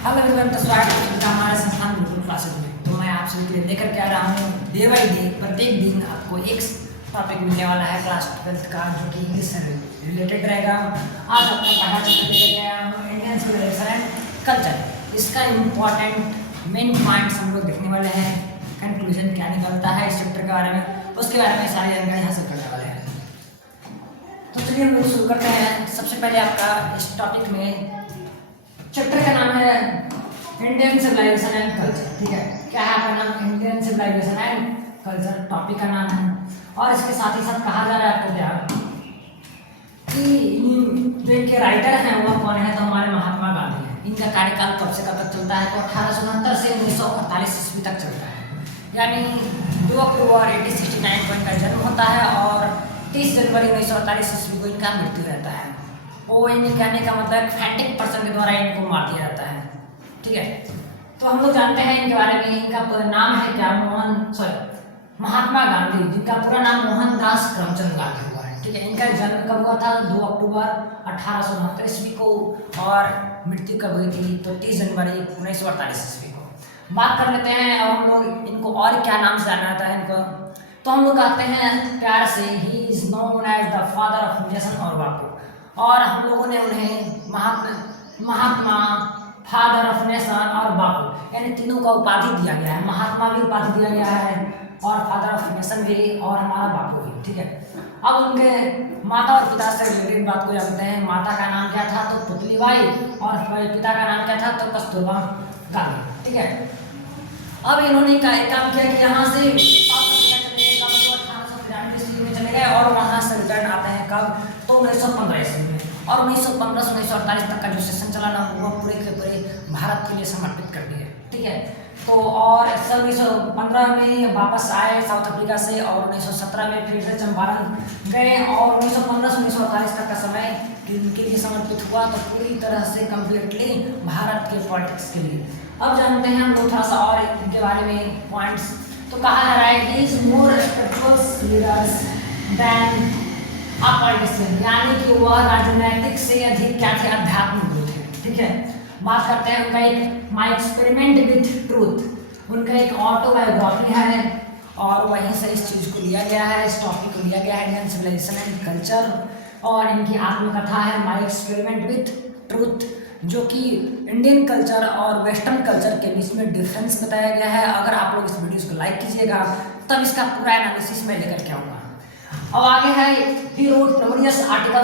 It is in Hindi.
हेलो एवरीवन, तो स्वागत है हमारे संस्थान गुरुकुल क्लासेज में। तो मैं आप सभी के लिए लेकर के आ रहा हूँ डे बाई डे प्रत्येक दिन आपको एक टॉपिक मिलने वाला है क्लास 12th का, जो कि इंग्लिश से रिलेटेड रहेगा। आज आपका पढ़ा चैप्टर लेकर आया हूँ इंडियन सिविलाइजेशन एंड कल्चर। इसका इम्पॉर्टेंट मेन पॉइंट्स हम लोग देखने वाले हैं, कंक्लूजन क्या निकलता है इस चैप्टर के बारे में, उसके बारे में सारी जानकारी हासिल करने वाले हैं। तो चलिए हम लोग शुरू करते हैं। सबसे पहले आपका इस टॉपिक में चैप्टर का नाम है इंडियन सिविलाइजेशन एंड कल्चर। ठीक है, क्या है आपका नाम? Indian civilisation and culture topic का नाम है। और इसके साथ ही साथ कहा जा रहा है आपको क्या कि जो इनके राइटर हैं वो कौन है? तो हमारे महात्मा गांधी हैं। इनका कार्यकाल कब से कब तक चलता है? तो 1869 से 1948 ईस्वी तक चलता है। यानी 2 अक्टूबर 1869 को इनका जन्म होता है और 30 जनवरी 1948 ईस्वी को इनका मृत्यु रहता है। वो इन्हें कहने का मतलब फैंटिक पर्सन के द्वारा इनको मार दिया जाता है। ठीक है, तो हम लोग जानते हैं इनके बारे में। इनका नाम है क्या? महात्मा गांधी, जिनका पूरा नाम मोहनदास करमचंद गांधी हुआ है। ठीक है, इनका जन्म कब हुआ था? 2 अक्टूबर 1869 ईस्वी को, और मृत्यु कब हुई थी? तो 30 जनवरी 1948 ईस्वी को। बात कर लेते हैं और हम लोग इनको और क्या नाम से जाना जाता है इनको। तो हम लोग कहते हैं प्यार से ही is known as the father of nation और बापू। और हम लोगों ने उन्हें महात्मा, फादर ऑफ नेशन और बापू यानी तीनों का उपाधि दिया गया है। महात्मा भी उपाधि दिया गया है और फादर ऑफ नेशन भी और हमारा बापू भी। ठीक है, अब उनके माता और पिता से रिलेटेड बात को जानते हैं। माता का नाम क्या था? तो पुतलीबाई। और पिता का नाम क्या था? तो कस्तूरबा गांधी। ठीक है, अब इन्होंने एक काम किया कि यहाँ से चले गए और वहाँ से रिटर्न आते हैं कब? तो 1915 ईस्वी में। और 1915 से 1948 तक का जो सेशन चला ना, वो पूरे के पूरे भारत के लिए समर्पित कर दिए। ठीक है, तो और 1915 में वापस आए साउथ अफ्रीका से, और 1917 में फिर से चंपारण गए, और 1915 से 1948 तक का समय इनके लिए समर्पित हुआ। तो पूरी तरह से कम्प्लीटली भारत के पॉलिटिक्स के लिए। अब जानते हैं हम लोग थोड़ा सा और इनके बारे में पॉइंट्स। तो कहा जा रहा है कि is more spiritual leaders than a politician, यानी कि वह राजनीतिक से अधिक क्या थे? आध्यात्मिक गुरु थे। ठीक है, बात करते हैं उनका एक माई एक्सपेरिमेंट विथ ट्रूथ, उनका एक ऑटोबायोग्राफी है, और वहीं से इस चीज़ को लिया गया है, इस टॉपिक को लिया गया है, इंडियन सिविलाइजेशन एंड कल्चर। और इनकी आत्मकथा है माई एक्सपेरिमेंट विथ ट्रूथ, जो कि इंडियन कल्चर और वेस्टर्न कल्चर के बीच में डिफरेंस बताया गया है। अगर आप लोग इस वीडियो को लाइक कीजिएगा तब इसका पूरा एनालिसिस में लेकर के आऊँगा। अब आगे है ही रोट न्यूमरस आर्टिकल्स